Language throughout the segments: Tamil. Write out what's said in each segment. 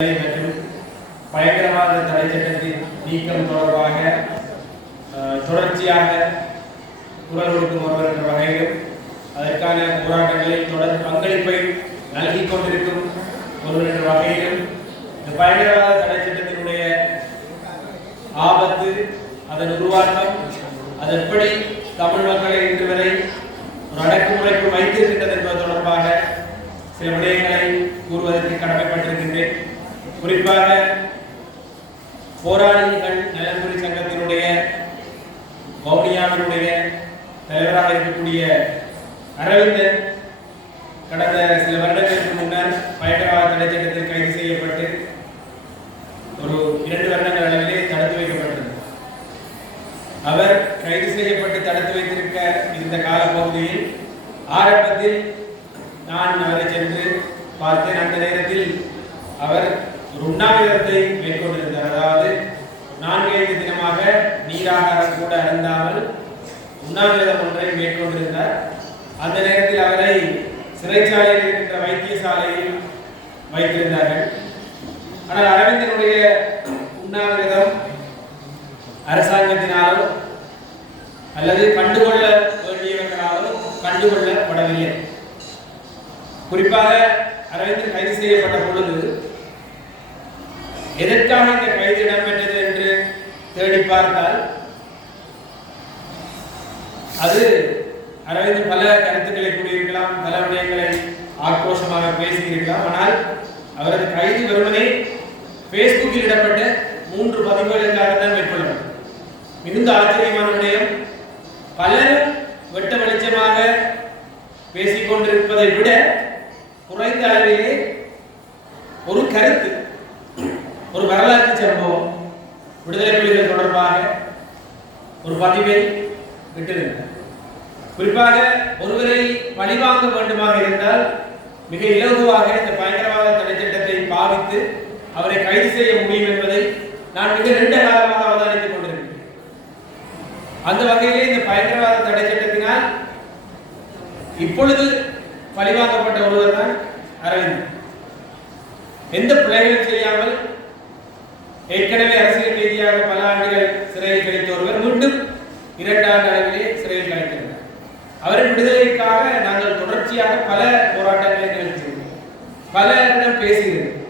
மற்றும் பயங்கரவாத தடை சட்டத்தின் நீக்கம் தொடர்பாக தொடர்ச்சியாக குரல் கொடுக்கும் ஒருவர் என்ற வகையிலும் அதற்கான போராட்டங்களில் தொடர் பங்களிப்பை நல்கிக் கொண்டிருக்கும் ஒருவர் என்ற வகையிலும் இந்த பயங்கரவாத தடை சட்டத்தினுடைய ஆபத்து, அதன் உருவாக்கம், அது எப்படி தமிழ் மக்களை இன்று வரை ஒரு அடக்குமுறைக்கு வைத்திருக்கின்றது என்பது தொடர்பாக சில விடயங்களை கூறுவதற்கு கடமைப்பட்டிருக்கின்றேன். குறிப்பாக போராளிகள் நலன்புரி சங்கத்தினுடைய வவுனியாவினுடைய தலைவராக இருக்கக்கூடிய அரவிந்தன் கடந்த சில வருடங்களுக்கு முன்னர் பயங்கரவாத தடை சட்டத்தில் கைது செய்யப்பட்டு ஒரு 2 வருடங்கள் அளவிலே தடுத்து வைக்கப்பட்டது. அவர் கைது செய்யப்பட்டு தடுத்து வைத்திருக்க இந்த காலப்பகுதியில் ஆரம்பத்தில் நான் அவரை சென்று பார்த்தேன். அந்த நேரத்தில் அவர் ஒரு உண்ணாவிரதத்தை மேற்கொண்டிருந்தார். அதாவது 4-5 தினமாக நீராகாரம் கூட அருந்தாமல் உண்ணாவிரதம் ஒன்றை மேற்கொண்டிருந்தார். அந்த நேரத்தில் அவரை சிறைச்சாலையில் இருக்கின்ற வைத்தியசாலையில் வைத்திருந்தார்கள். ஆனால் அரவிந்தனுடைய உண்ணாவிரதம் அரசாங்கத்தினாலோ அல்லது கண்டுகொள்ள வேண்டியவர்களாலோ கண்டுகொள்ளப்படவில்லை. குறிப்பாக அரவிந்தன் கைது செய்யப்பட்ட பொழுது எதற்காக இந்த கைது இடம்பெற்றது என்று தேடி பார்த்தால் அது அரவிந்தன் பல கருத்துக்களை கூறியிருக்கலாம், பல விடயங்களை ஆக்ரோஷமாக பேசியிருக்கலாம். ஆனால் அவரது கைது வெறுமனே பேஸ்புக்கில் இடப்பட்ட 3 பதிவுகளுக்காகத்தான் மேற்கொள்ளப்பட்டது. மிகுந்த ஆச்சரியமான விடயம், பலரும் வெட்ட வெளிச்சமாக பேசிக் கொண்டிருப்பதை விட குறைந்த அளவிலே ஒரு கருத்து, ஒரு வரலாற்று சம்பவம், விடுதலை புலிகள் தொடர்பாக ஒரு பதிவை விட்டிருந்தார். குறிப்பாக ஒருவரை பழிவாங்க வேண்டுமாக இருந்தால் மிக இலகுவாக இந்த பயங்கரவாத தடை சட்டத்தை பாவித்து அவரை கைது செய்ய முடியும் என்பதை நான் மிக நீண்ட காலமாக அவதானித்துக் கொண்டிருக்கிறேன். அந்த வகையிலே இந்த பயங்கரவாத தடை சட்டத்தினால் இப்பொழுது பழிவாங்கப்பட்ட ஒருவர் தான் அரவிந்தன். எந்த பிழைகளும் செய்யாமல் ஏற்கனவே அரசியல் ரீதியாக பல ஆண்டுகள் சிறையில் கழித்த ஒருவர் மீண்டும் 2 ஆண்டு அளவிலே சிறையில் கழித்திருந்தார். அவரின் விடுதலைக்காக நாங்கள் தொடர்ச்சியாக பல போராட்டங்களை நிகழ்த்தியிருந்தோம், பலரிடம் பேசியிருந்தோம்.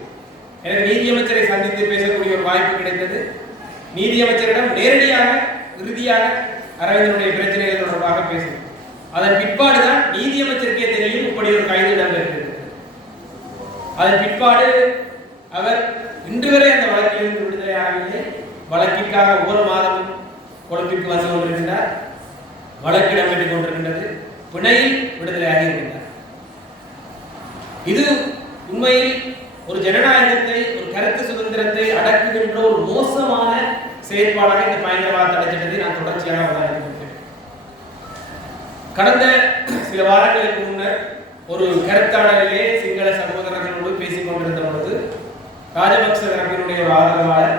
எனக்கு நீதியமைச்சரை சந்தித்து பேசக்கூடிய ஒரு வாய்ப்பு கிடைத்தது. நீதியமைச்சரிடம் நேரடியாக இறுதியாக அரவிந்தனுடைய பிரச்சனைகள் தொடர்பாக பேசினோம். அதன் பிற்பாடுதான் நீதியமைச்சருக்கே தெரியும் இப்படி ஒரு கைது இடம்பெற்றது. அதன் பிற்பாடு அவர் இன்று வரை அந்த வழக்கிலிருந்து விடுதலை ஆகவில்லை. வழக்கிற்காக ஒவ்வொரு மாதமும் கொழும்பிற்கு வந்து கொண்டிருக்கிறார். வழக்கு இடம்பெற்றுக் கொண்டிருக்கின்றது. பிணையில் விடுதலையாகி இருக்கின்றார். இது உண்மையில் ஒரு ஜனநாயகத்தை, ஒரு கருத்து சுதந்திரத்தை அடக்குகின்ற ஒரு மோசமான செயற்பாடாக இந்த பயங்கரவாத தடை சட்டத்தை நான் தொடர்ச்சியாக அவதானித்திருக்கிறேன். கடந்த சில வாரங்களுக்கு முன்னர் ஒரு கருத்தாடலிலே சிங்கள சகோதரர்களோடு பேசிக் கொண்டிருந்த பொழுது ராஜபக்ச தரப்பினுடைய ஒரு ஆதரவாளர்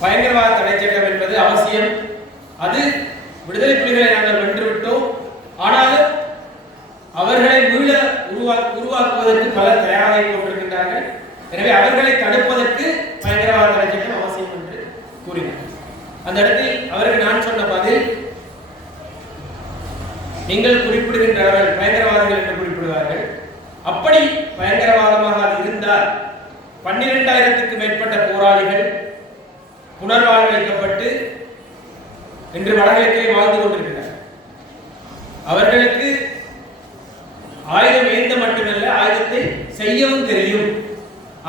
பயங்கரவாத தடை சட்டம் என்பது அவசியம், அது விடுதலை புலிகளை நாங்கள் வென்றுவிட்டோம், ஆனாலும் அவர்களை மீள உருவாக்குவதற்கு பலர் தயாராகி கொண்டிருக்கின்றார்கள், எனவே அவர்களை தடுப்பதற்கு பயங்கரவாத தடை சட்டம் அவசியம் என்று கூறினார். அந்த இடத்தில் அவருக்கு நான் சொன்ன பதில், நீங்கள் குறிப்பிடுகின்றவர்கள் பயங்கரவாதிகள் என்று குறிப்பிடுவார்கள். அப்படி பயங்கரவாதமாக அது இருந்தால் 12,000க்கும் மேற்பட்ட போராளிகள் புனர்வாழ்வளிக்கப்பட்டு இன்று வடகிழக்கே வாழ்ந்து கொண்டிருக்கிறார். அவர்களுக்கு ஆயுதம் ஏந்த மட்டுமல்ல, ஆயுதத்தை செய்யவும் தெரியும்.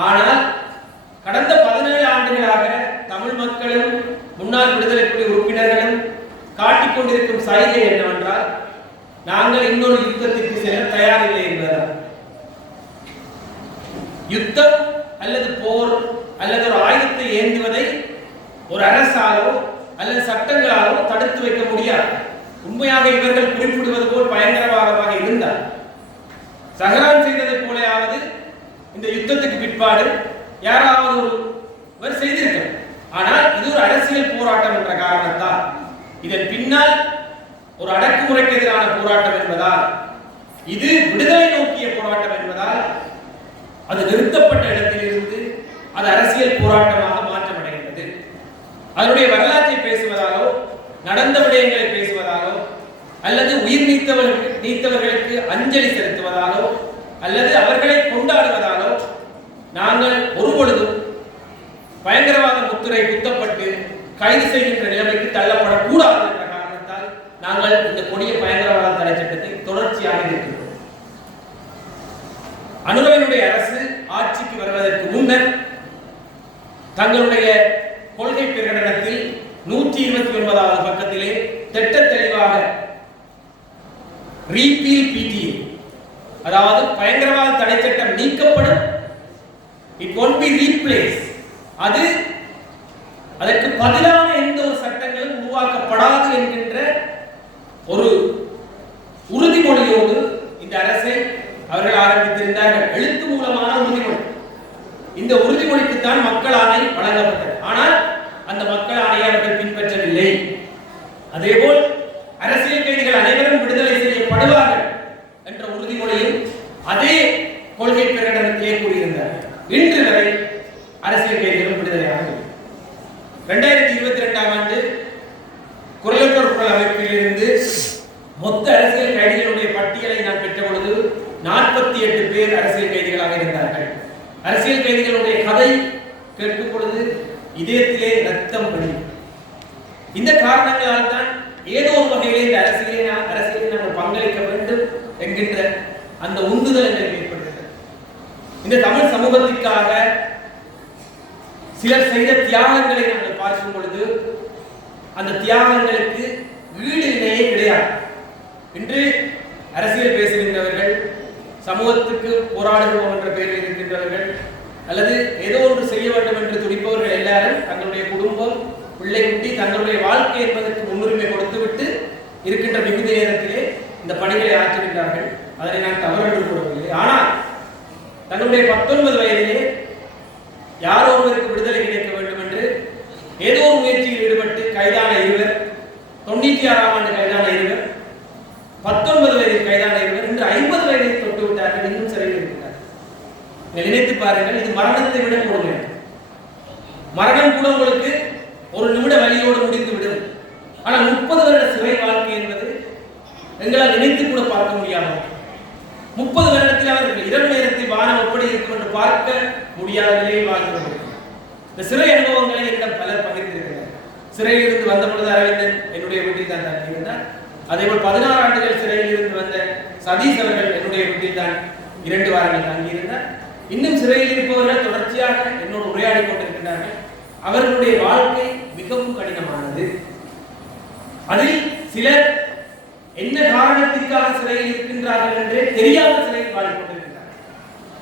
ஆனால் கடந்த 17 ஆண்டுகளாக தமிழ் மக்களும் முன்னாள் விடுதலை புலி உறுப்பினர்களும் காட்டிக் கொண்டிருக்கும் சைகை என்னவென்றால், நாங்கள் இன்னொரு யுத்தத்திற்கு செல்ல தயாரில்லை என்பதுதான். யுத்தம் அல்லது போர் அல்லது ஒரு ஆயுதத்தை ஏந்துவதை ஒரு அரசாலோ அல்லது சட்டங்களாலோ தடுத்து வைக்க முடியாது. உண்மையாக இவர்கள் குறிப்பிடுவது போல் பயங்கரவாதமாக இருந்தால் சஹரான் செய்ததை போலையாவது இந்த யுத்தத்துக்கு பிற்பாடு யாராவது ஒருவர் செய்திருக்கிறார். ஆனால் இது ஒரு அரசியல் போராட்டம் என்ற காரணத்தால், இதன் பின்னால் ஒரு அடக்குமுறைக்கு எதிரான போராட்டம் என்பதால், இது விடுதலை நோக்கிய போராட்டம் என்பதால் அது நிறுத்தப்பட்ட இடத்திலிருந்து அது அரசியல் போராட்டமாக மாற்றமடைகின்றது. அதனுடைய வரலாற்றை பேசுவதாலோ நடந்த விடயங்களை பேசுவதாலோ அல்லது உயிர் நீத்தவர்களுக்கு அஞ்சலி செலுத்துவதாலோ அல்லது அவர்களை கொண்டாடுவதாலோ நாங்கள் ஒருபொழுதும் பயங்கரவாத முத்திரை குத்தப்பட்டு கைது செய்கின்ற நிலைமைக்கு தள்ளப்படக்கூடாது என்ற காரணத்தால் நாங்கள் இந்த கொடிய பயங்கரவாத தடை சட்டத்தை தொடர்ச்சியாக இருக்கிறோம். அனுரவினுடைய அரசு ஆட்சிக்கு வருவதற்கு முன்னர் தங்களுடைய கொள்கை பிரகடனத்தில் 129வது பக்கத்திலே திட்ட தெளிவாக ரீபீல் பிடிஏ, அதாவது பயங்கரவாத தடை சட்டம் நீக்கப்படும், இட் won't be replaced, அது அதற்கு பதிலான எந்த ஒரு சட்டங்களும் உருவாக்கப்படாது என்கின்ற ஒரு உறுதிமொழியோடு இந்த அரசை அவர்கள் ஆரம்பித்திருந்தார்கள். எழுத்து மூலமான உறுதிமொழி. இந்த உறுதிமொழிக்குத்தான் மக்கள் ஆணை வழங்கப்பட்டது. ஆனால் அந்த மக்கள் ஆணையை அவர்கள் பின்பற்றவில்லை. அதேபோல் அரசியல் கைதிகள் அனைவரும் விடுதலை செய்யப்படுவார்கள் என்ற உறுதிமொழியும் அதே கொள்கை பிரகடனத்திலே கூறியிருந்தார்கள். இன்று வரை அரசியல் கைதிகளும் விடுதலையாகவில்லை. 2022ஆம் ஆண்டு குரலற்றோர் குரல் அமைப்பிலிருந்து மொத்த அரசியல் கைதிகளுடைய பட்டியலை நான் பெற்ற பொழுது 48 பேர் அரசியல் கைதிகளாக இருந்தார்கள். அரசியல் கைதிகளுடைய கதை கேட்கும் பொழுது இதயத்திலே ரத்தம் வடியும். இந்த காரணங்களால் தான் ஏதோ ஒரு வகையிலே இந்த அரசியலை நாங்கள் பங்களிக்க வேண்டும் என்கின்ற அந்த உந்துதல் எங்களுக்கு ஏற்படுகிறது. இந்த தமிழ் சமூகத்திற்காக சிலர் செய்த தியாகங்களை நாங்கள் பார்க்கும் பொழுது அந்த தியாகங்களுக்கு ஈடு இணையே கிடையாது. இன்று அரசியல் பேசுகின்றவர்கள், சமூகத்துக்கு போராடுகிறோம் என்ற பெயரில் இருக்கின்றவர்கள் அல்லது ஏதோ ஒன்று செய்ய வேண்டும் என்று துடிப்பவர்கள் எல்லாரும் தங்களுடைய குடும்பம், பிள்ளை குட்டி, தங்களுடைய வாழ்க்கை என்பதற்கு முன்னுரிமை கொடுத்துவிட்டு இருக்கின்ற மிகுதி நேரத்திலே இந்த பணிகளை ஆற்றுகின்றார்கள். அதனை நான் தவறு கூறவில்லை. ஆனால் தங்களுடைய 19 வயதிலே யாரோ ஒருவருக்கு விடுதலை கிடைக்க வேண்டும் என்று ஏதோ ஒரு முயற்சியில் ஈடுபட்டு கைதான இருவர், 96ஆம் ஆண்டு கைதான இருவர், 19 வயதில் கைதான இருவர், இன்று 50 வயதை தொட்டு விட்டார்கள், இன்னும் சிறையில் இருக்கிறார்கள். நினைத்து பாருங்கள், இது மரணத்தை விட கொடுமை. மரணம் கூட உங்களுக்கு ஒரு நிமிட வலியோடு முடிந்துவிடும். ஆனால் 30 வருட சிறை வாழ்க்கை என்பது எங்களால் நினைத்து கூட பார்க்க முடியாது. 30 வருடத்தில் அவர்கள் இரவு நேரத்தில் வானம் எப்படி இருக்கும் என்று பார்க்க முடியாத நிலையில் வாழ்ந்து இந்த சிறை அனுபவங்களை என்னிடம் பலர் பகிர்ந்திருக்கிறார். சிறையில் இருந்து வந்த பொழுது அரவிந்தன் என்னுடைய வீட்டில் தான் தங்கியிருந்தார். அதேபோல் 16 ஆண்டுகள் சிறையில் இருந்து வந்த சதீஷ் அவர்கள் என்னுடைய வீட்டில் தான் 2 வாரங்கள் தங்கியிருந்தார். இன்னும் சிறையில் இருப்பவர்கள் தொடர்ச்சியாக என்னோடு உரையாடி கொண்டிருக்கிறார்கள். அவர்களுடைய வாழ்க்கை மிகவும் கடினமானது. அதில் சிலர் என்ன காரணத்திற்காக சிறையில் இருக்கின்றார்கள் என்றே தெரியாத சிறையில் வாழ்ந்து கொண்டிருக்கிறார்கள்.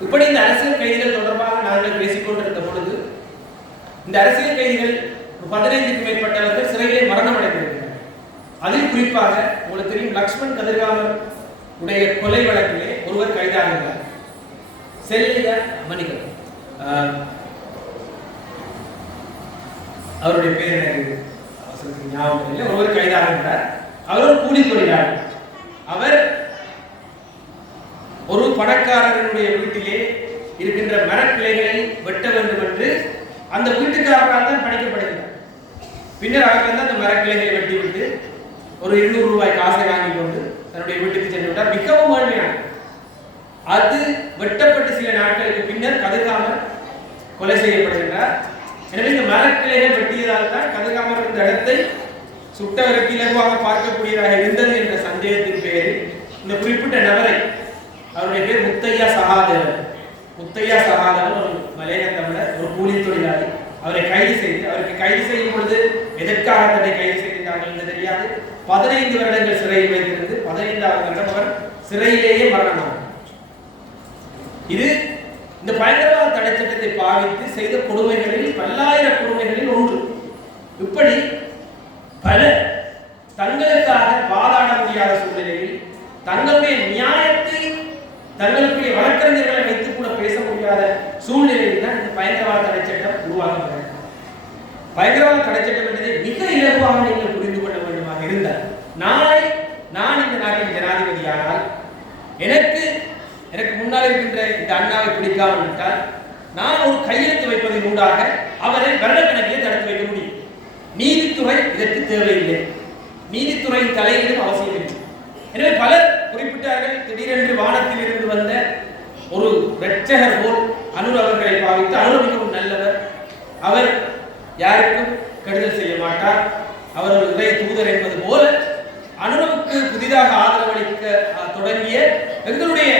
இப்படி இந்த அரசியல் கைதிகள் தொடர்பாக நாங்கள் பேசிக் கொண்டிருந்த பொழுது இந்த அரசியல் கைதிகள் 15க்கும் மேற்பட்டவர்கள் சிறையிலே மரணம் அடைந்திருக்கிறார்கள். அதில் குறிப்பாக உங்களுக்கு தெரியும், லக்ஷ்மண் கதிர்காமர் உடைய கொலை வழக்கிலே ஒருவர் கைதாகிறார். செல்லையா மணிகண்டன், அவருடைய பேர் ஞாபகம் இல்லை. ஒருவர் கைதாகிறார். அவர் ஒரு கூலி தொழிலாளி. அவர் ஒரு பணக்காரனுடைய வீட்டிலே இருக்கின்ற மரக்கிளைகளை வெட்ட வேண்டும் என்று அந்த வீட்டுக்காரரால் தான் பணிக்கப்படுகிறார். பின்னர் அவர் வந்து அந்த மரக்கிளைகளை வெட்டி விட்டு ஒரு 200 ரூபாய் காசை வாங்கி கொண்டு தன்னுடைய வீட்டுக்கு சென்று விட்டார். மிகவும் ஏழ்மையான. அது வெட்டப்பட்டு சில நாட்களுக்கு பின்னர் கதிர்காமர் கொலை செய்யப்படுகின்றார். எனவே இந்த மரக்கிளைகள் வெட்டியதால் தான் கதிர்காமர் இந்த இடத்தை சுட்டவருக்கு இலகுவாக பார்க்கக்கூடியதாக இருந்தது என்ற சந்தேகத்தின் பெயரில் இந்த குறிப்பிட்ட நபரை, அவருடைய பேர் முத்தையா சகாதேவன். முத்தையா சகாதேவன் ஒரு மலையக தமிழர், ஒரு கூலி தொழிலாளி. அவரை கைது செய்து, அவருக்கு கைது செய்யும் பொழுது எதற்காக தன்னை கைது செய்கின்றார்கள் என்று தெரியாது. 15 வருடங்கள் சிறையில் வைத்திருந்து 15வது வருடம் அவர் சிறையிலேயே மரணமானார். இது இந்த பயங்கரவாத தடை சட்டத்தை பாவித்து செய்த கொடுமைகளில் பல்லாயிரம் கொடுமைகளில் ஒன்று. இப்படி பல தங்களுக்காக வாதாட முடியாத சூழ்நிலையில், தங்களுடைய நியாயத்தை தங்களுடைய வழக்கறிஞர்களை வைத்து கூட பேச முடியாத சூழ்நிலையில் தான் இந்த பயங்கரவாத தடை சட்டம் உருவாக்கப்பட்டது. பயங்கரவாத தடை சட்டம் என்பதை மிக இலகுவாக நீங்கள் புரிந்து கொள்ள வேண்டுமாக இருந்தால், நாளை நான் இந்த நாட்டின் ஜனாதிபதியானால் எனக்கு முன்னால் இருக்கின்ற இந்த அண்ணாவை பிடிக்காமல் விட்டால் நான் ஒரு கையெழுத்து வைப்பதன் ஊடாக அவரை வருடக்கணக்கிலே தடுத்து வைக்க முடியும். நீதித்துறை இதற்கு தேவையில்லை. நீதித்துறையின் தலையீடும் அவசியம் இல்லை. எனவே பலர் குறிப்பிட்டார்கள், திடீரென்று வானத்தில் இருந்து வந்த ஒரு இரட்சகர் போல் அனுர் அவர்களை பாவித்து, அனுர் மிகவும் நல்லவர், அவர் யாருக்கும் கெடுதல் செய்ய மாட்டார், அவர் ஒரு இறை தூதர் என்பது போல அனுரவுக்கு புதிதாக ஆதரவளிக்க தொடங்கிய எங்களுடைய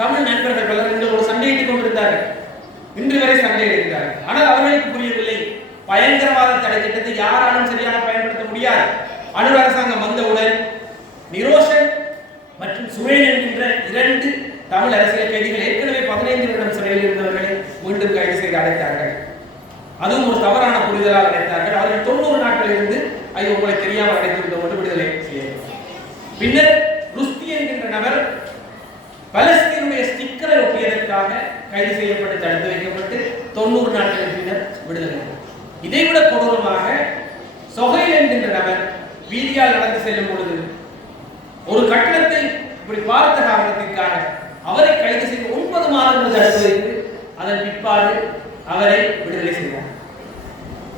தமிழ் நண்பர்கள் பலர் எங்களோடு சண்டையிட்டுக் கொண்டிருந்தார்கள். இன்று வரை சண்டையிடுகிறார்கள். ஆனால் அவர்களுக்கு புரியவில்லை, பயங்கரவாத தடை திட்டத்தை யாராலும் சரியாக பயன்படுத்த முடியாது. அனுர் அரசாங்கம் வந்தவுடன் நிரோஷன் மற்றும் சுரேன் என்கின்ற 2 தமிழ் அரசியல் கைதிகள் ஏற்கனவே 15 வருடம் சிறையில் இருந்தவர்களை மீண்டும் கைது செய்து அடைத்தார்கள். அதுவும் ஒரு தவறான புரிதலால் அடைத்தார்கள். அவர்கள் 90 நாட்கள் இருந்து ஐயோ உங்களை தெரியாமல் அடைத்து விட்டோம் என்று விடுதலை செய்ய. பின்னர் ருஸ்தி என்கின்ற நபர் பலஸ்தீனுடைய ஸ்டிக்கரை ஒட்டியதற்காக கைது செய்யப்பட்டு தடுத்து வைக்கப்பட்டு 90 நாட்களின் பின்னர் விடுதலை. இதைவிட கொடூரமாக சொஹைல் என்கின்ற நபர் வீதியால் நடந்து செல்லும் பொழுது ஒரு கட்டணத்தை இப்படி பார்த்த காரணத்திற்காக அவரை கைது செய்து 9 மாதங்கள் தடுத்து வைத்து அதன் பிற்பாடு அவரை விடுதலை செய்தார்.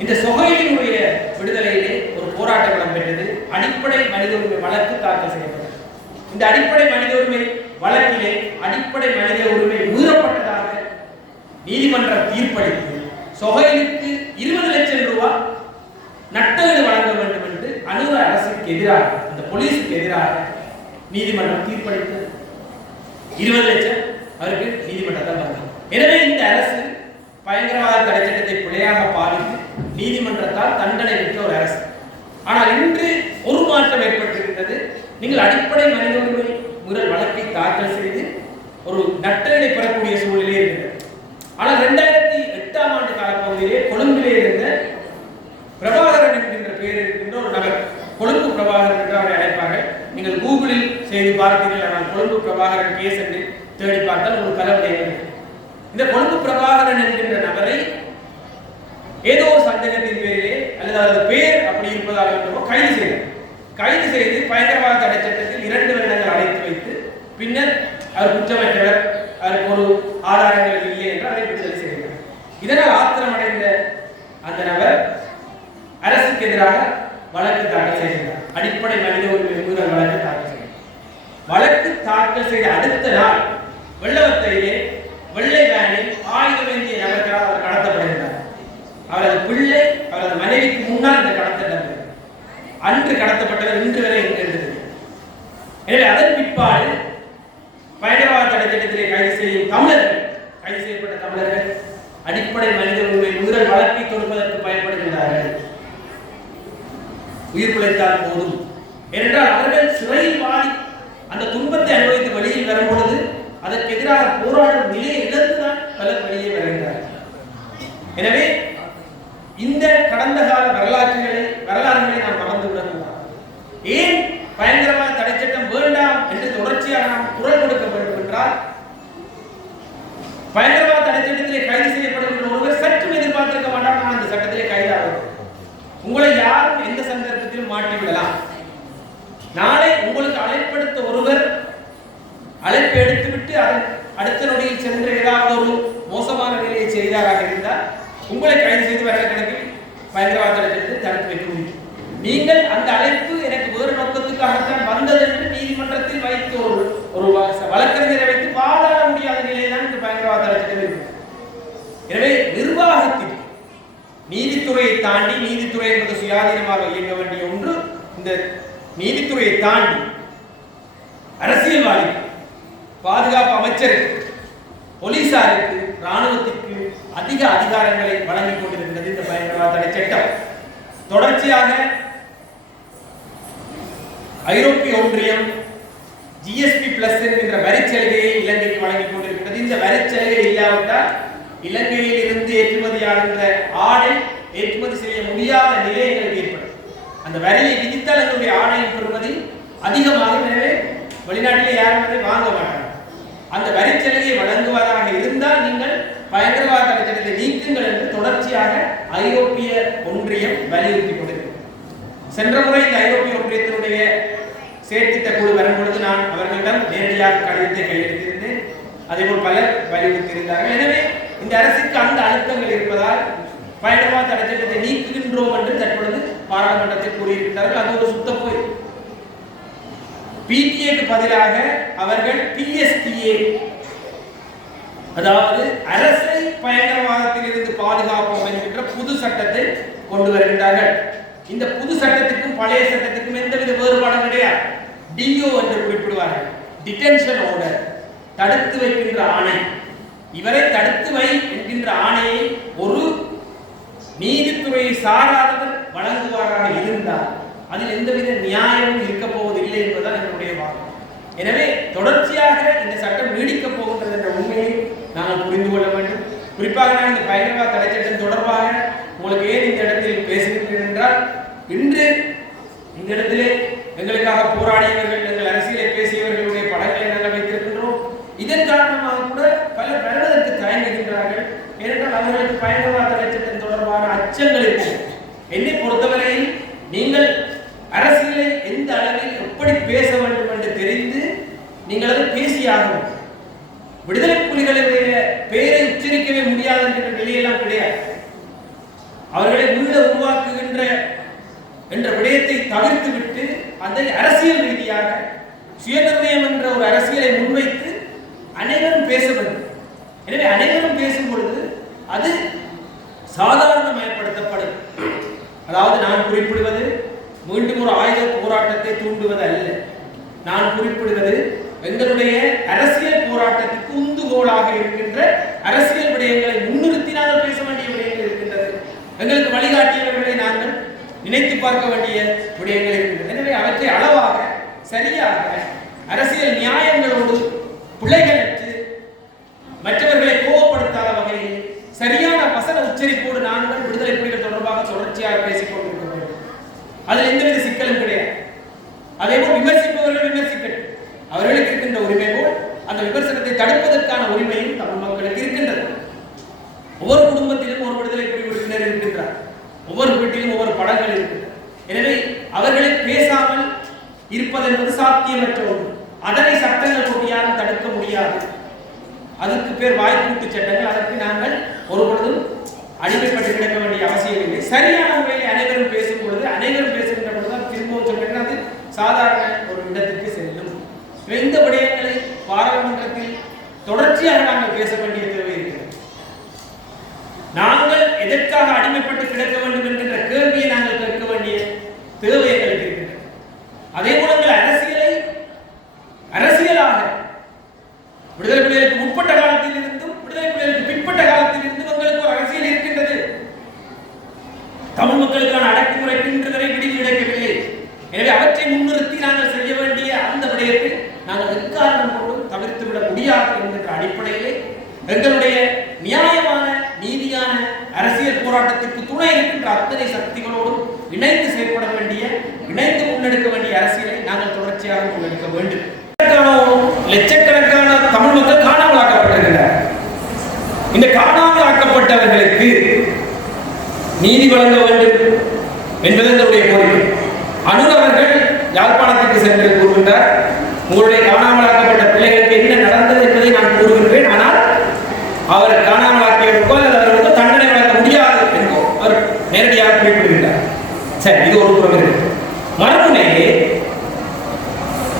இந்த சொஹைலினுடைய விடுதலையிலே ஒரு போராட்டம் இடம்பெற்றது. அடிப்படை மனித உரிமை வழக்கு தாக்கல் செய்யப்பட்டது. இந்த அடிப்படை மனித உரிமை வழக்கிலே அடிப்படை மனித உரிமை மீறப்பட்டதாக நீதிமன்றம் தீர்ப்பளித்து சொஹைலுக்கு 20 லட்சம் ரூபாய் நட்டஈடு வழங்க வேண்டும் என்று அனுர் அரசுக்கு எதிராக, அந்த போலீஸுக்கு எதிராக நீதிமன்றம் தீர்ப்பளித்தது. 20 லட்சம் அவருக்கு நீதிமன்றத்தால் வழங்க. எனவே இந்த அரசு பயங்கரவாத தடை சட்டத்தை பிழையாக பாவித்து நீதிமன்றத்தால் தண்டனை பெற்ற ஒரு அரசு. ஆனால் இன்று ஒரு மாற்றம் ஏற்பட்டிருக்கிறது. நீங்கள் அடிப்படை மனித உரிமை மீறல் வழக்கை தாக்கல் செய்து ஒரு நட்டஈடை பெறக்கூடிய சூழ்நிலை இருக்கிறது. ஆனால் 2008ஆம் ஆண்டு காலப்பகுதியிலே கொழும்பிலே இருந்த பிரபாகரன் என்கின்ற பெயர் இருக்கின்ற ஒரு நபர், கொழும்பு பிரபாகரன் என்று அவரை அழைப்பார்கள். நீங்கள் கூகுளில் செய்து பார்த்தீர்கள், ஆனால் கொழும்பு பிரபாகரன் கேஸ் என்று தேடி பார்த்தால் ஒரு பல விடயங்கள். இந்த கொழும்பு பிரபாகரன் என்கின்ற நபரை ஏதோ ஒரு சந்தேகத்தின் பேரிலே அல்லது அவரது பேர் அப்படி இருப்பதாக கைது செய்து பயங்கரவாத தடை சட்டத்தில் 2 வருடங்கள் அடைத்து வைத்து பின்னர் அவர் குற்றமற்றவர், அவருக்கு ஒரு ஆதாரங்கள் இல்லை என்று அவரை விடுதலை செய்கிறார். இதனால் ஆத்திரமடைந்த அந்த நபர் அரசுக்கு எதிராக வழக்கு தாக்கல் செய்கிறார். அடிப்படை மனித உரிமை மீறல் வழக்கு தாக்கல் செய்கிறார். வழக்கு தாக்கல் செய்த அடுத்த நாள் வெள்ளவத்தையிலே வெள்ளை வேனில் ஆயுதமேந்திய நபர்களால் அவர் கடத்தப்படுகிறார். அவரது பிள்ளை அவரது மனைவிக்கு முன்னால் இந்த கடத்தல் நடந்தது. அன்று கடத்தப்பட்டவர் இன்று வரை இருந்தது. எனவே அதன் பிற்பாடு பயங்கரவாத தடை சட்டத்திலே கைது செய்யப்பட்ட தமிழர்கள் அடிப்படை மனித உரிமை மீறல் வழக்கை தொடுப்பதற்கு பயன்படுகின்றார்கள். உயிர் பிழைத்தால் போதும். ஏனென்றால் அவர்கள் சிறையில் வாடி அந்த துன்பத்தை அனுபவித்து வெளியில் வரும் பொழுது அதற்கு எதிராக போராடும் நிலையை இழந்துதான் பலர் வெளியே வருகின்றார்கள். எனவே இந்த கடந்த கால வரலாறுகளை நாம் மறந்து விடக்கூடாது. ஏன் பயங்கரவாத தடை சட்டம் வேண்டாம் என்று தொடர்ச்சியாக நாம் குரல் கொடுக்க வேண்டும் என்றால், பயங்கரவாத தடை சட்டத்திலே கைது செய்யப்படுகின்ற ஒருவர் சற்றும் எதிர்பார்த்திருக்க மாட்டார். நான் அந்த சட்டத்திலே கைதாகும். உங்களை யாரும் எந்த சந்தர்ப்பத்திலும் மாட்டிவிடலாம். நாளை உங்களுக்கு அழைப்படுத்த ஒருவர் அழைப்பு எடுத்துவிட்டு அதன் அடுத்த நொடியில் சென்று ஏதாவது ஒரு மோசமான நிலையை செய்தாராக இருந்தால் உங்களை கைது செய்து வருடக்கணக்கில் பயங்கரவாத சட்டத்தை தடுத்து வைக்க முடியும். நீங்கள் அந்த அழைப்பு எனக்கு வேறு நோக்கத்துக்காகத்தான் வந்தது என்று நீதிமன்றத்தில் வைத்து ஒரு வழக்கறிஞரை வைத்து வாதாட முடியாத நிலையில்தான் இந்த பயங்கரவாத சட்டம் இருக்கு. எனவே நிர்வாகத்திற்கு நீதித்துறையை தாண்டி, நீதித்துறை என்பது சுயாதீனமாக இயங்க வேண்டிய ஒன்று, இந்த நீதித்துறையை தாண்டி அரசியல்வாதி, பாதுகாப்பு அமைச்சருக்கு, போலீசாருக்கு, ராணுவத்திற்கு அதிக அதிகாரங்களை வழங்கிக் கொண்டிருக்கிறது இந்த பயங்கரவாத தடை சட்டம். தொடர்ச்சியாக ஐரோப்பிய ஒன்றியம் ஜிஎஸ்பி பிளஸ் என்கின்ற வரிச்சலுகையை இலங்கைக்கு வழங்கிக் கொண்டிருக்கிறது. இந்த வரிச்சலுகை இல்லாவிட்டால் இலங்கையில் இருந்து ஏற்றுமதியாகின்ற ஆடை ஏற்றுமதி செய்ய முடியாத நிலையங்களுக்கு ஏற்படும். அந்த வரியை விதித்தால் எங்களுடைய ஆடையின் பெறுமதி அதிகமாக, எனவே வெளிநாட்டிலே யாரும் அதை வாங்க மாட்டாங்க. அந்த வரிச்சலுகையை வழங்குவதாக இருந்தால் நீங்கள் பயங்கரவாத தடை சட்டத்தை நீக்குங்கள் என்று தொடர்ச்சியாக ஐரோப்பிய ஒன்றியம் வலியுறுத்தி கொண்டிருக்கிறது. சென்ற முறை இந்த ஐரோப்பிய ஒன்றியத்தினுடைய செயற்திட்ட குழு வரும்பொழுது நான் அவர்களிடம் நேரடியாக கடிதத்தை கையெழுத்திருந்தேன். அதேபோல் பலர் வலியுறுத்தியிருந்தார்கள். எனவே இந்த அரசுக்கு அந்த அழுத்தங்கள் இருப்பதால் பயங்கரவாத தடை சட்டத்தை நீக்குகின்றோம் என்று தற்பொழுது பாராளுமன்றத்தில் கூறியிருக்கிறார்கள். அது ஒரு சுத்த போய். பிடிஏக்கு பதிலாக அவர்கள் பிஎஸ்டிஏ, அதாவது அரசை பயங்கரவாதத்தில் இருந்து பாதுகாப்போம் என்கின்ற புது சட்டத்தை கொண்டு வருகின்றார்கள். இந்த புது சட்டத்துக்கும் பழைய சட்டத்துக்கும் எந்தவித வேறுபாடும் கிடையாது. டிஓ என்று குறிப்பிடுவார்கள், டிடென்ஷன் ஆர்டர், தடுத்து வைக்கின்ற ஆணை. இவரை தடுத்து வை என்கின்ற ஆணையை ஒரு நீதித்துறையை சாராதவர் வழங்குவாராக இருந்தால் அதில் எந்தவித நியாயமும் இருக்க போவதில்லை என்பதுதான் என்னுடைய வாதம். எனவே தொடர்ச்சியாக இந்த சட்டம் நீடிக்கப் போகின்றது என்ற உண்மையை நாங்கள் புரிந்து கொள்ள வேண்டும். குறிப்பாக நான் இந்த பயங்கரவாத தடை சட்டம் தொடர்பாக உங்களுக்கு ஏன் இந்த இடத்தில் பேசுகிறேன் என்றால், இன்று இந்த இடத்திலே எங்களுக்காக போராடியவர்கள், எங்கள் அரசியலை பேசியவர்களுடைய படங்களை நாங்கள் வைத்திருக்கின்றோம். இதன் காரணமாக கூட பலர் வருவதற்கு தயங்குகின்றார்கள். ஏனென்றால் அவர்களுக்கு பயங்கரவாத தடை சட்டம் தொடர்பான அச்சங்கள் இருக்கு. என்னை பொறுத்தவரையில் நீங்கள் அரசியலை எந்த அளவில் எப்படி பேச வேண்டும் என்று தெரிந்து நீங்கள் அதை பேசியாகும். விடுதலை புலிகளுடைய பெயரை உச்சரிக்கவே முடியாது என்கின்ற நிலையெல்லாம் கிடையாது. அவர்களை உள்ள உருவாக்குகின்ற என்ற விடயத்தை தவிர்த்து விட்டு அதை அரசியல் ரீதியாக சுயநிர்ணயம் என்ற ஒரு அரசியலை முன்வைத்து அனைவரும் பேச வேண்டும். எனவே அனைவரும் பேசும் பொழுது அது சாதாரணமயப்படுத்தப்படும். அதாவது நான் குறிப்பிடுவது மீண்டும் ஒரு ஆயுத போராட்டத்தை தூண்டுவது அல்ல. நான் குறிப்பிடுவது எங்களுடைய அரசியல் போராட்டத்துக்கு உந்துகோலாக இருக்கின்ற அரசியல் விடயங்களை முன்னிறுத்தி நாங்கள் பேச வேண்டிய விடயங்கள் இருக்கின்றது. எங்களுக்கு வழிகாட்டியவர்களை நாங்கள் நினைத்து பார்க்க வேண்டிய விடயங்கள் இருக்கின்றது. எனவே அவற்றை அளவாக சரியாக அரசியல் நியாயங்களோடு பிள்ளைகளற்று மற்றவர்களை கோபப்படுத்தாத வகையில் சரியான வசன உச்சரிப்போடு நாங்கள் விடுதலை புலிகள் தொடர்பாக தொடர்ச்சியாக பேசிக் கொண்டிருக்க வேண்டும். அதில் எந்தவித சிக்கலும் கிடையாது. அதேபோல் விமர்சிப்பவர்கள் விமர்சிக்கட்டும், அவர்களுக்கு இருக்கின்ற உரிமை போல் அந்த விமர்சனத்தை தடுப்பதற்கான உரிமையும் தமிழ் மக்களுக்கு இருக்கின்றது. ஒவ்வொரு குடும்பத்திலும் ஒரு விடுதலை புலி உறுப்பினர் இருக்கின்றார், ஒவ்வொரு வீட்டிலும் ஒவ்வொரு படங்கள் இருக்கின்றன. எனவே அவர்களை பேசாமல் இருப்பது என்பது சாத்தியமற்ற ஒன்று. அதனை சட்டங்கள் கொண்டு யாரும் தடுக்க முடியாது. அதற்கு பேர் வாய்ப்பூட்டு சட்டங்கள். அதற்கு நாங்கள் ஒரு பொழுதும் அடிமைப்பட்டு கிடக்க வேண்டிய அவசியம் இல்லை. சரியான முறையில் அனைவரும் பேசும் பொழுது, அனைவரும் பேசுகின்ற பொழுதுதான் திரும்பவும் சொல்கிறேன், அது சாதாரண ஒரு இடத்துக்கு செல்லும். இந்த விடயங்களை பாராளுமன்றத்தில் தொடர்ச்சியாக நாங்கள் பேச வேண்டிய தேவை இருக்கிறது. நாங்கள் எதற்காக அடிமைப்பட்டு கிடக்க வேண்டும் என்கின்ற கேள்வியை நாங்கள் கேட்க வேண்டிய தேவை எங்களுக்கு இருக்கிறது. அதே போல அரசியலை அரசியலாக விடுதலை புலிகளுக்கு முற்பட்ட காலத்தில் இருந்தும் விடுதலை புலிகளுக்கு பிற்பட்ட காலத்தில் இருந்தும் எங்களுக்கு ஒரு அரசியல் இருக்கின்றது. தமிழ் மக்களுக்கான அடக்குமுறைக்கு இன்று வரை விடிவு கிடைக்கவில்லை. எனவே அவற்றை முன்னிறுத்தி நாங்கள் செய்ய வேண்டிய அந்த விடயத்தை நாங்கள் எக்காரணம் கொண்டும் தவிர்த்து விட முடியாது என்கின்ற அடிப்படையிலே எங்களுடைய நியாயமான நீதியான அரசியல் போராட்டத்திற்கு துணை இருக்கின்ற அத்தனை சக்திகளோடும் இணைந்து செயல்பட வேண்டிய, இணைந்து முன்னெடுக்க வேண்டிய அரசியலை நாங்கள் தொடர்ச்சியாக முன்னெடுக்க வேண்டும். லட்சக்கணக்கான தமிழ் மக்கள் காணாமல் ஆக்கப்பட்டிருக்கிறார். இந்த காணாமல் ஆக்கப்பட்டவர்களுக்கு நீதி வழங்க வேண்டும் என்பது என்னுடைய கோரிக்கை. அனுர் அவர்கள் யாழ்ப்பாணத்திற்கு சென்று கூறுகின்றார், உங்களுடைய காணாமல் ஆக்கப்பட்ட பிள்ளைகளுக்கு என்ன நடந்தது என்பதை நான் கூறுகின்றேன், ஆனால் அவர் காணாமல் ஆக்கியவருக்கோ அல்லது அவர்களுக்கு தண்டனை வழங்க முடியாது என்றோ அவர் நேரடியாக குறிப்பிடுகின்றார். சரி, இது ஒரு புறம் இருக்கு. மறுமுனையே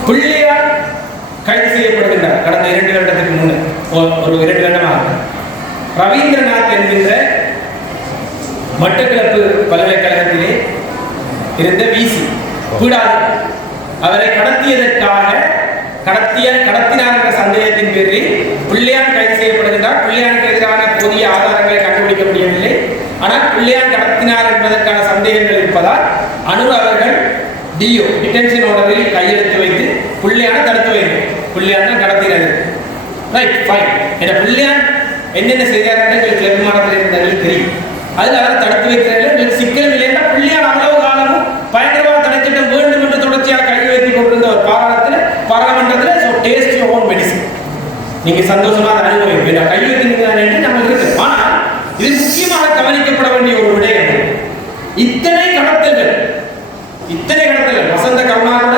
பிள்ளையார் கைது செய்யப்படுகின்றார். கடந்த 2 வருடத்துக்கு முன்னர், ஒரு 2 வருடமாக ரவீந்திரநாத் என்கின்ற மட்டக்களப்பு பல்கலைக்கழகத்திலே இருந்த விசி பீடாதி அவரை கடத்தினார் என்ற சந்தேகத்தின் பேரில் பிள்ளையான் கைது செய்யப்படுகின்றார். பிள்ளையானுக்கு எதிரான போதிய ஆதாரங்களை கண்டுபிடிக்க முடியவில்லை. ஆனால் பிள்ளையான் கடத்தினார் என்பதற்கான சந்தேகங்கள் இருப்பதால் அனுர் அவர்கள் டிஓ டிடென்ஷன் ஆர்டரில் கையெழுத்து வைத்து பிள்ளையான தடுத்து வைக்கும். பிள்ளையான கடத்தினது ரைட் ஃபைன். என்ற பிள்ளையான் என்னென்ன செய்தார் என்று எங்களுக்கு லெப்மானத்தில் இருந்தவர்களுக்கு தெரியும். அதில் அவரை தடுத்து வைக்கிறார்கள். எங்களுக்கு சிக்கலும் இல்லை என்றால் பிள்ளையான் அவ்வளவு காலமும் பயங்கரவாத தடை சட்டம் வேண்டும் என்று தொடர்ச்சியாக கை வைத்துக் கொண்டிருந்த ஒரு பாராளுமன்றத்தில் டேஸ்ட் யுவர் ஓன் மெடிசன், நீங்க சந்தோஷமாக அனுபவிங்க கை வைத்தீங்க என்று நம்ம இருக்கு. ஆனால் இது முக்கியமாக கவனிக்கப்பட வேண்டிய ஒரு விடயம். இத்தனை கடத்தல்கள் வசந்த கருணாவோட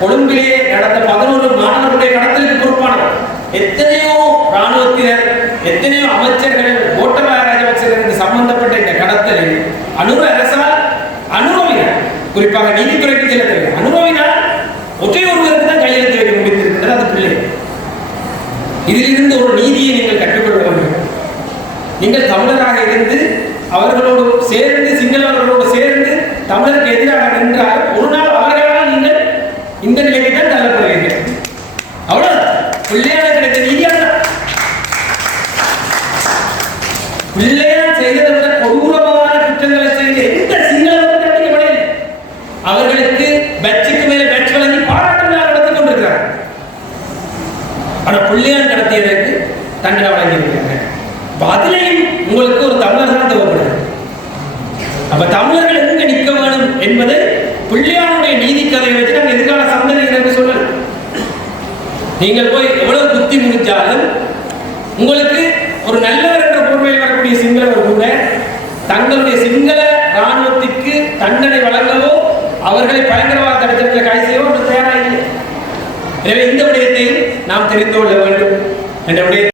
கொழும்பிலே நடந்த 11 மாணவர்களுடைய கடத்தலுக்கு பொறுப்பானவர். எத்தனையோ நீங்கள் தமிழராக இருந்து அவர்களோடு சேர்ந்து சிங்களவர்களோடு சேர்ந்து தமிழருக்கு எதிராக நின்றால் ஒரு நாள் அவர்களால் நீங்கள் இந்த நிலைக்கு தான் தள்ளப்படுவீர்கள். அவ்வளவு பிள்ளையான கிடைத்த நீதியாக பிள்ளையான் செய்ததை விட கொடூரமான குற்றங்களை செய்த எந்த சிங்களவரும் தண்டிக்கப்படவில்லை. அவர்களுக்கு பட்ஜெட்டு மேல பேட்ச் வழங்கி பாராட்டு விழா நடத்தி கொண்டிருக்கிறார். ஆனா பிள்ளையான் கடத்தியதற்கு தண்டனை வழங்கியிருக்கிறாங்க. பதிலையும் உங்களுக்கு ஒரு தமிழர் தான் தேவைப்படுது. அப்ப தமிழர்கள் எங்க நிற்க வேணும் என்பது பிள்ளையானுடைய நீதி கதையை வச்சு நாங்கள் எதிர்கால சந்ததியினருக்கு சொல்லணும். நீங்கள் போய் எவ்வளவு புத்தி முடிஞ்சாலும் உங்களுக்கு ஒரு நல்லவர் என்ற போர்வையில் வரக்கூடிய சிங்களவர் கூட தங்களுடைய சிங்கள இராணுவத்திற்கு தண்டனை வழங்கவோ அவர்களை பயங்கரவாத தடுத்தத்தில் கைது செய்யவோ தயாராக இல்லை. எனவே இந்த விடயத்தையும் நாம் தெரிந்து கொள்ள வேண்டும் என்ற விடயத்தை